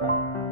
you